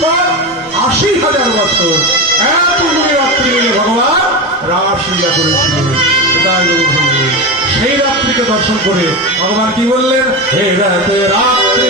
80,000 বছর এতগুলি রাত্রি মিলে ভগবান রাসলীলা করেছিলেন। তাই সেই রাত্রিকে দর্শন করে ভগবান কি বললেন, হে রাতে রাত্রি